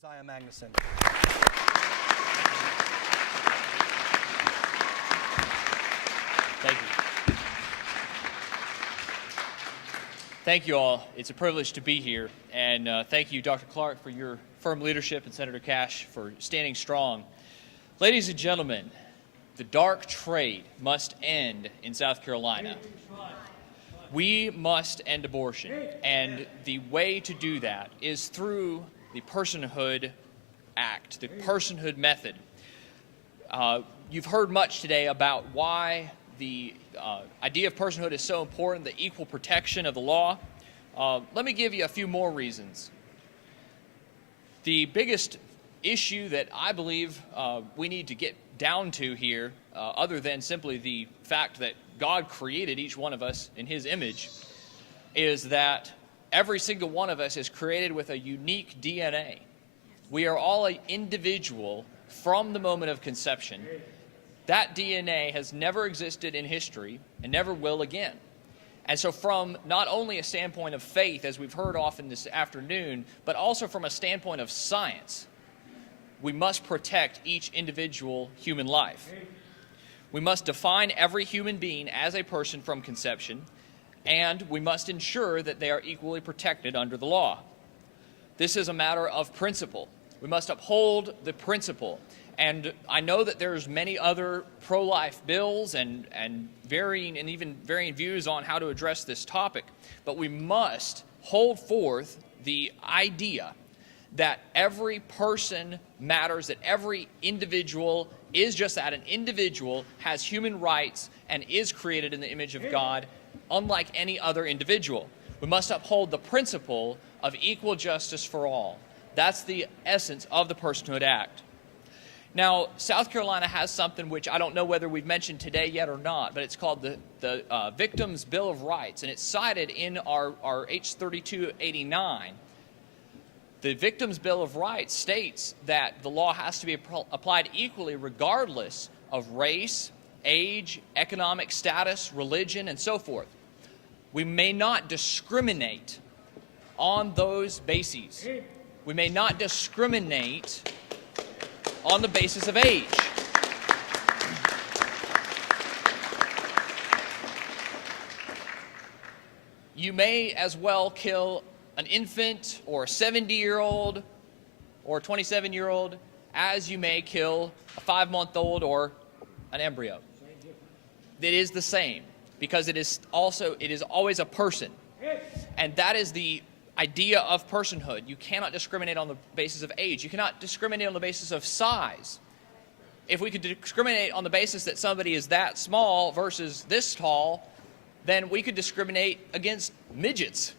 Josiah Magnuson. Thank you. Thank you all. It's a privilege to be here. And thank you, Dr. Clark, for your firm leadership, and Senator Cash for standing strong. Ladies and gentlemen, the dark trade must end in South Carolina. We must end abortion. And the way to do that is through the Personhood Act, the Personhood method. You've heard much today about why the idea of personhood is so important, the equal protection of the law. Let me give you a few more reasons. The biggest issue that I believe we need to get down to here, other than simply the fact that God created each one of us in His image, is that every single one of us is created with a unique DNA. We are all an individual from the moment of conception. That DNA has never existed in history and never will again. And so from not only a standpoint of faith, as we've heard often this afternoon, but also from a standpoint of science, we must protect each individual human life. We must define every human being as a person from conception, and we must ensure that they are equally protected under the law. This is a matter of principle. We must uphold the principle. And I know that there's many other pro-life bills and even varying views on how to address this topic, but we must hold forth the idea that every person matters, that every individual is just that. An individual has human rights and is created in the image of God, unlike any other individual. We must uphold the principle of equal justice for all. That's the essence of the Personhood Act. Now, South Carolina has something which I don't know whether we've mentioned today yet or not, but it's called the Victims' Bill of Rights, and it's cited in our H3289. The Victims' Bill of Rights states that the law has to be applied equally regardless of race, age, economic status, religion, and so forth. We may not discriminate on those bases. We may not discriminate on the basis of age. You may as well kill an infant or a 70-year-old or a 27-year-old as you may kill a 5-month-old or an embryo. It is the same, because it is always a person. And that is the idea of personhood. You cannot discriminate on the basis of age. You cannot discriminate on the basis of size. If we could discriminate on the basis that somebody is that small versus this tall, then we could discriminate against midgets.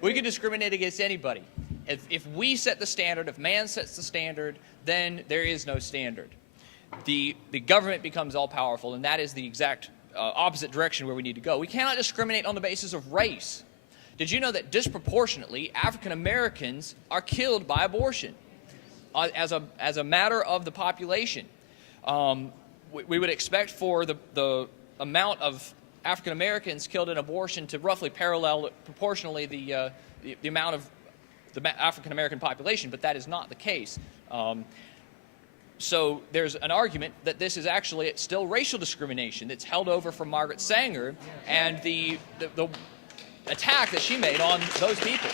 We could discriminate against anybody. If we set the standard, if man sets the standard, then there is no standard. The government becomes all-powerful, and that is the exact opposite direction where we need to go. We cannot discriminate on the basis of race. Did you know that disproportionately African Americans are killed by abortion as a matter of the population? We would expect for the amount of African Americans killed in abortion to roughly parallel proportionally the amount of the African American population, but that is not the case. So there's an argument that this is actually still racial discrimination that's held over from Margaret Sanger and the attack that she made on those people.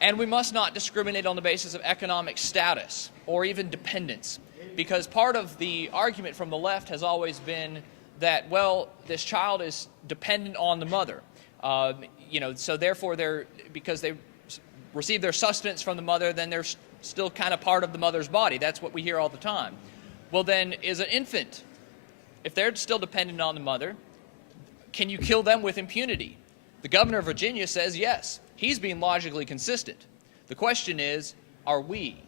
And we must not discriminate on the basis of economic status or even dependence, because part of the argument from the left has always been that, well, this child is dependent on the mother. So therefore because they receive their sustenance from the mother, then they're still kind of part of the mother's body. That's what we hear all the time. Well, then, is an infant, if they're still dependent on the mother, can you kill them with impunity? The governor of Virginia says yes. He's being logically consistent. The question is, are we?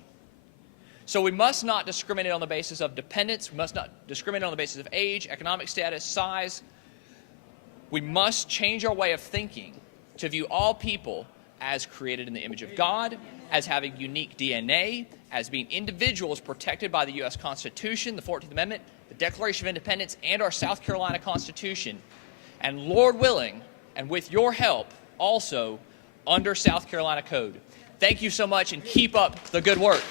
So we must not discriminate on the basis of dependence. We must not discriminate on the basis of age, economic status, size. We must change our way of thinking to view all people as created in the image of God, as having unique DNA, as being individuals protected by the U.S. Constitution, the 14th Amendment, the Declaration of Independence, and our South Carolina Constitution. And Lord willing, and with your help, also under South Carolina code. Thank you so much, and keep up the good work.